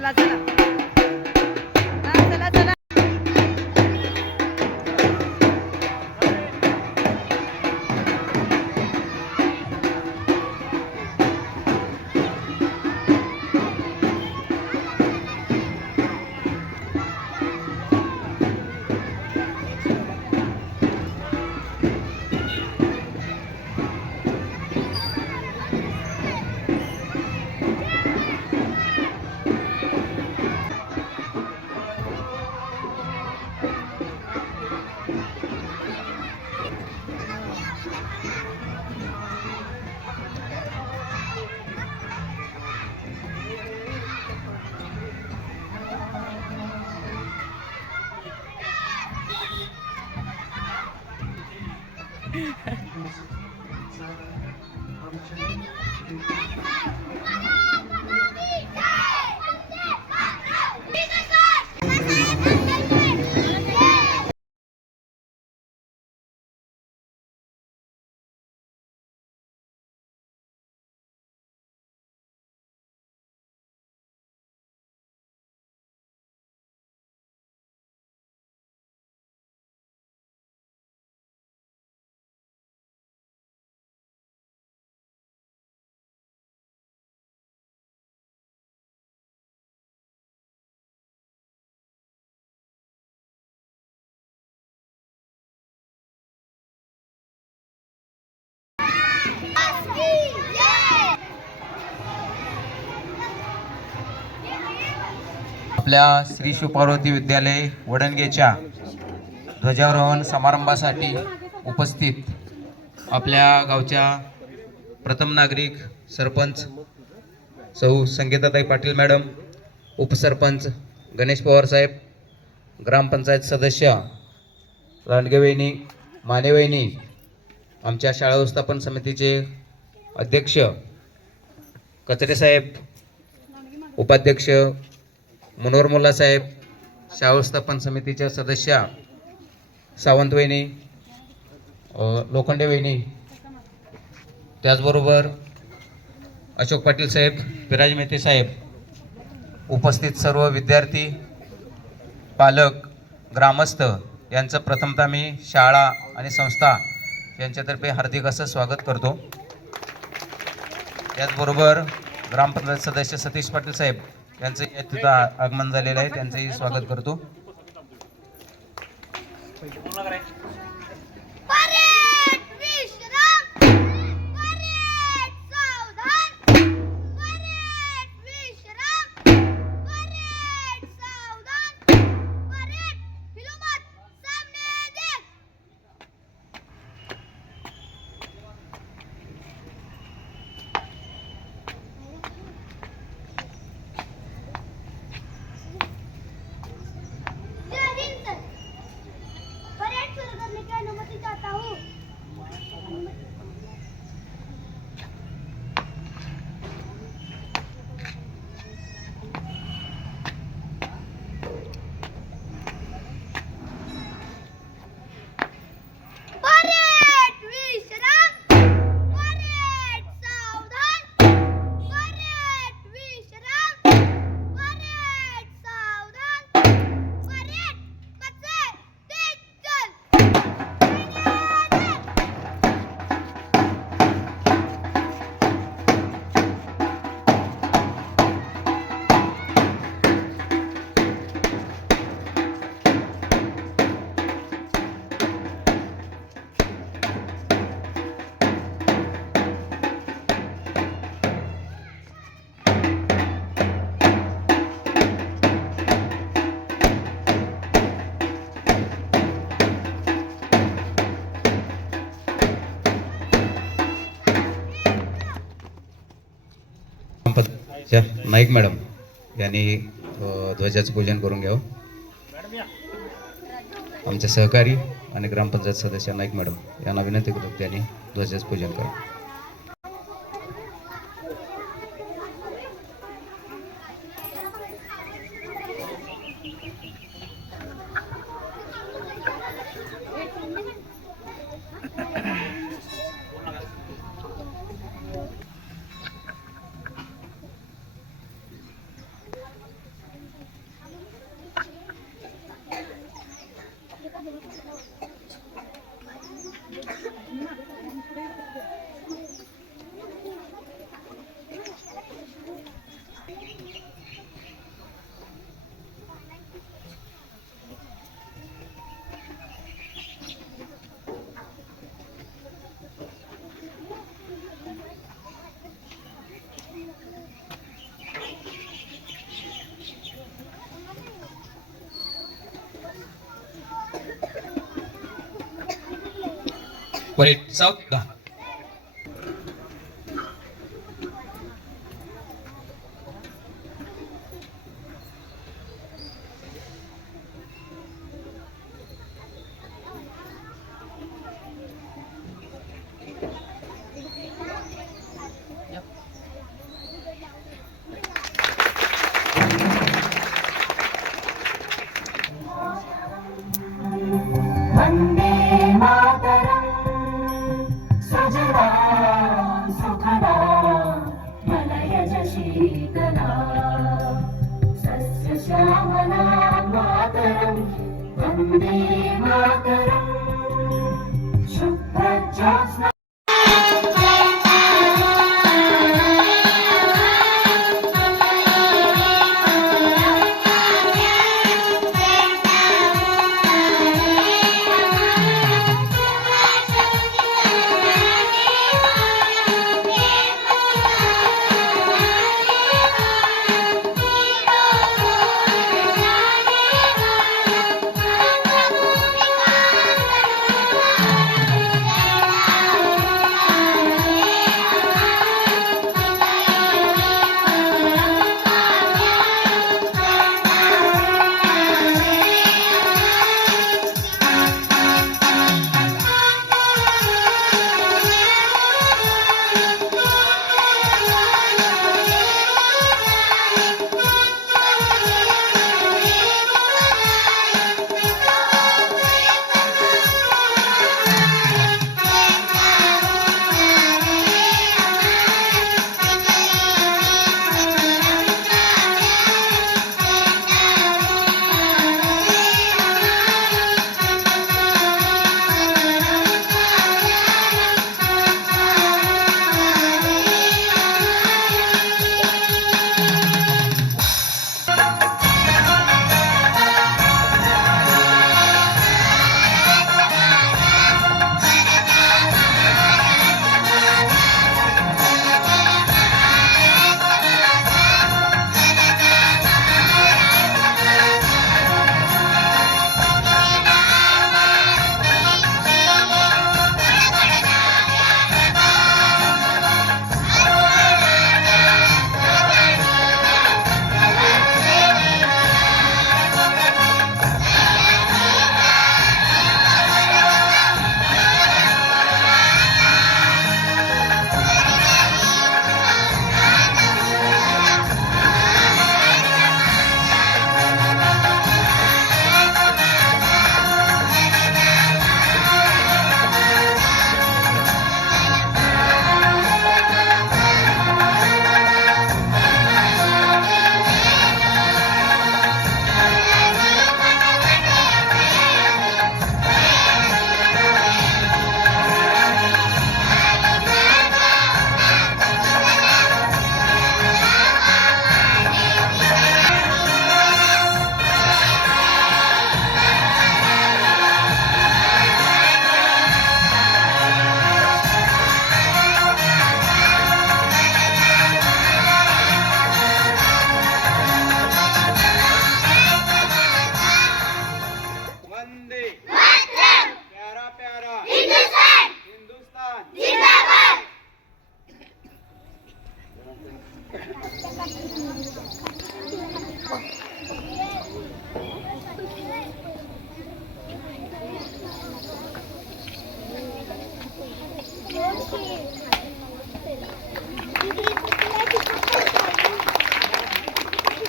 चला चला चला चला. आपल्या श्री शिवपार्वती विद्यालय वडणगेच्या ध्वजारोहण समारंभासाठी उपस्थित आपल्या गावच्या प्रथम नागरिक सरपंच सौ संगीताताई पाटील मॅडम, उपसरपंच गणेश पवार साहेब, ग्रामपंचायत सदस्य लांडगेवहिनी, मानेवहिनी, आमच्या शाळा व्यवस्थापन समितीचे अध्यक्ष कचरे साहेब, उपाध्यक्ष मनोहर मुल्ला साहेब, शाळा व्यवस्थापन समितीच्या सदस्या सावंत वहिनी, लोखंडे वहिनी, त्याचबरोबर अशोक पाटील साहेब, विराज मेहते साहेब, उपस्थित सर्व विद्यार्थी, पालक, ग्रामस्थ यांचं प्रथमतः मी शाळा आणि संस्था यांच्यातर्फे हार्दिक असं स्वागत करतो. त्याचबरोबर ग्रामपंचायत सदस्य सतीश पाटील साहेब यांचं तिथं आगमन झालेलं आहे, त्यांचंही स्वागत करतो. नाईक मॅडम यांनी ध्वजाचं पूजन करून घ्यावं. आमचे सहकारी आणि ग्रामपंचायत सदस्य नाईक मॅडम यांना विनंती करतो त्यांनी ध्वजाचं पूजन करावं. परेड सावधान. वन्दे मातरं सुजला सुफला मलयज शीतला सस्यश्यामला मातरं वन्दे मातरं शुभ्रज्योत्स्ना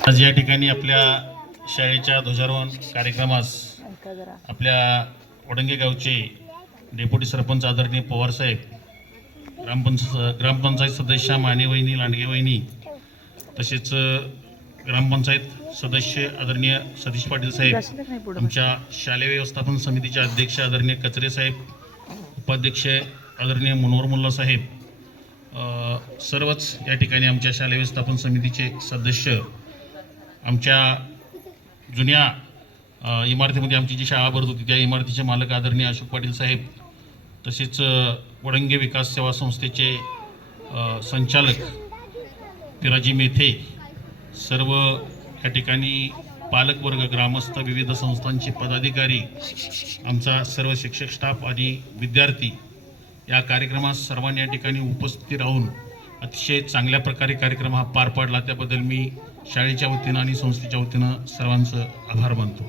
आज या ठिकाणी आपल्या शाळेच्या ध्वजारोहण कार्यक्रमास आपल्या वडंगे गावचे डेप्युटी सरपंच आदरणीय पवारसाहेब, ग्रामपंचायत सदस्य मानेवहिनी लांडगेवहिनी, तसेच ग्रामपंचायत सदस्य आदरणीय सतीश पाटील साहेब, आमच्या शालेय व्यवस्थापन समितीचे अध्यक्ष आदरणीय कचरे साहेब, उपाध्यक्ष आदरणीय मनोहर मुल्ला साहेब, सर्वच या ठिकाणी आमच्या शालेय व्यवस्थापन समितीचे सदस्य, आमच्या जुन्या इमारतीमध्ये आमची जी शाळा भरत होती त्या इमारतीचे मालक आदरणीय अशोक पाटील साहेब, तसेच वडंगे विकास सेवा संस्थेचे संचालक पिराजी मेथे, सर्व या ठिकाणी पालकवर्ग, ग्रामस्थ, विविध संस्थांचे पदाधिकारी, आमचा सर्व शिक्षक स्टाफ आणि विद्यार्थी या कार्यक्रमात सर्वांनी या ठिकाणी उपस्थिती राहून अतिशय चांगल्या प्रकारे कार्यक्रम हा पार पाडला, त्याबद्दल मी शाळेच्या वतीनं आणि संस्थेच्या वतीनं सर्वांचं आभार मानतो.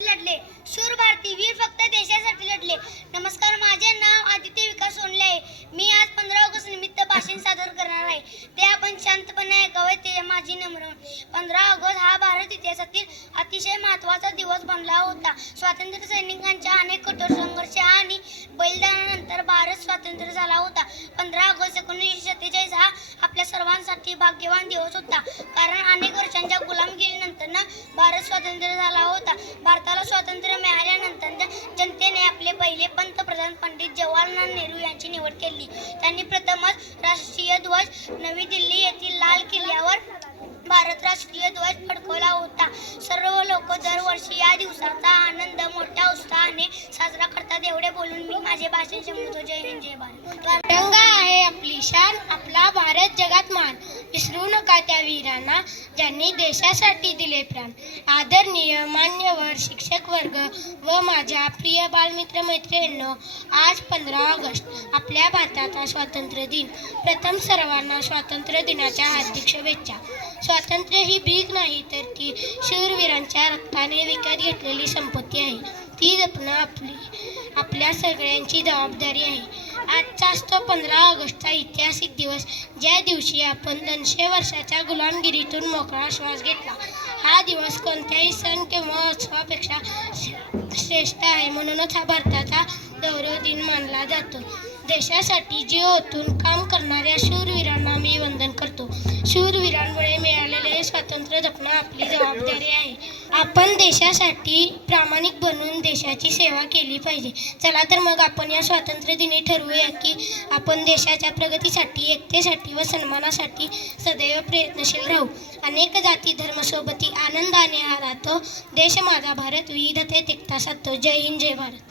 लढले शूर भारती वीर फक्त देशासाठी लढले. नमस्कार, माझे नाव आदित्य विकास सोनले आहे. मी आज 15 ऑगस्ट निमित्त भाषण सादर करणार आहे. ते आपण शांतपणे ऐकावे ते माझी नम्र. 15 ऑगस्ट हा भारत इतिहासातील अतिशय महत्त्वाचा दिवस बनला होता. स्वातंत्र्य सैनिकांच्या अनेक कठोर संघर्ष आणि बलिदानानंतर भारत स्वतंत्र झाला होता. 15 ऑगस्ट 1947 हा आपल्या सर्वांसाठी भाग्यवान दिवस होता, कारण अनेक वर्षांच्या गुलामगिरीनंतर भारत स्वतंत्र झाला होता. भारताला स्वातंत्र्य मिळाल्यानंतर जनतेने आपले पहिले पंतप्रधान पंडित जवाहरलाल नेहरू यांची निवड केली. त्यांनी प्रथमच राष्ट्रीय ध्वज नवी दिल्ली येथील लाल किल्ल्यावर भारत राष्ट्रीय ध्वज फडकवला होता. सर्व लोक दरवर्षी या दिवसाचा आनंद मोठ्या उत्साहाने साजरा करतात. एवढे बोलून मी माझे भाषण संपवतो. जय हिंद, जय भारत. तिरंगा आहे आपली शान, आपला भारत जगात मान. विसरू नका त्या वीरांना ज्यांनी देशासाठी दिले प्राण. आदरणीय मान्यवर शिक्षक वर्ग व माझ्या प्रिय बालमित्र मैत्रिणींनो, आज 15 ऑगस्ट आपल्या भारताचा स्वातंत्र्य दिन. प्रथम सर्वांना स्वातंत्र्य दिनाच्या हार्दिक शुभेच्छा. स्वातंत्र्य ही भीक नाही, तर ती शूरवीरांच्या रक्ताने विकत घेतलेली संपत्ती आहे. ती जपणं आपल्या सगळ्यांची जबाबदारी आहे. आजचा असतो 15 ऑगस्टचा ऐतिहासिक दिवस, ज्या दिवशी आपण 200 वर्षाच्या गुलामगिरीतून मोकळा श्वास घेतला. हा दिवस कोणत्याही सण किंवा उत्सवापेक्षा श्रेष्ठ आहे. म्हणूनच हा भारताचा गौरव दिन मानला जातो. देशासाठी जीव ओतून काम करणाऱ्या शूरवीरांना मी वंदन करतो. शूरवीरांमुळे मिळालेले स्वातंत्र्य जपणं आपली जबाबदारी आहे. आपण देशासाठी प्रामाणिक बनून देशाची सेवा केली पाहिजे. चला तर मग आपण या स्वातंत्र्य दिनी ठरवूया की आपण देशाच्या प्रगतीसाठी, एकतेसाठी व सन्मानासाठी सदैव प्रयत्नशील राहू. अनेक जाती धर्मसोबती आनंदाने हा राहतो. देश माझा भारत विविधतेत एकता साधतो. जय हिंद, जय भारत.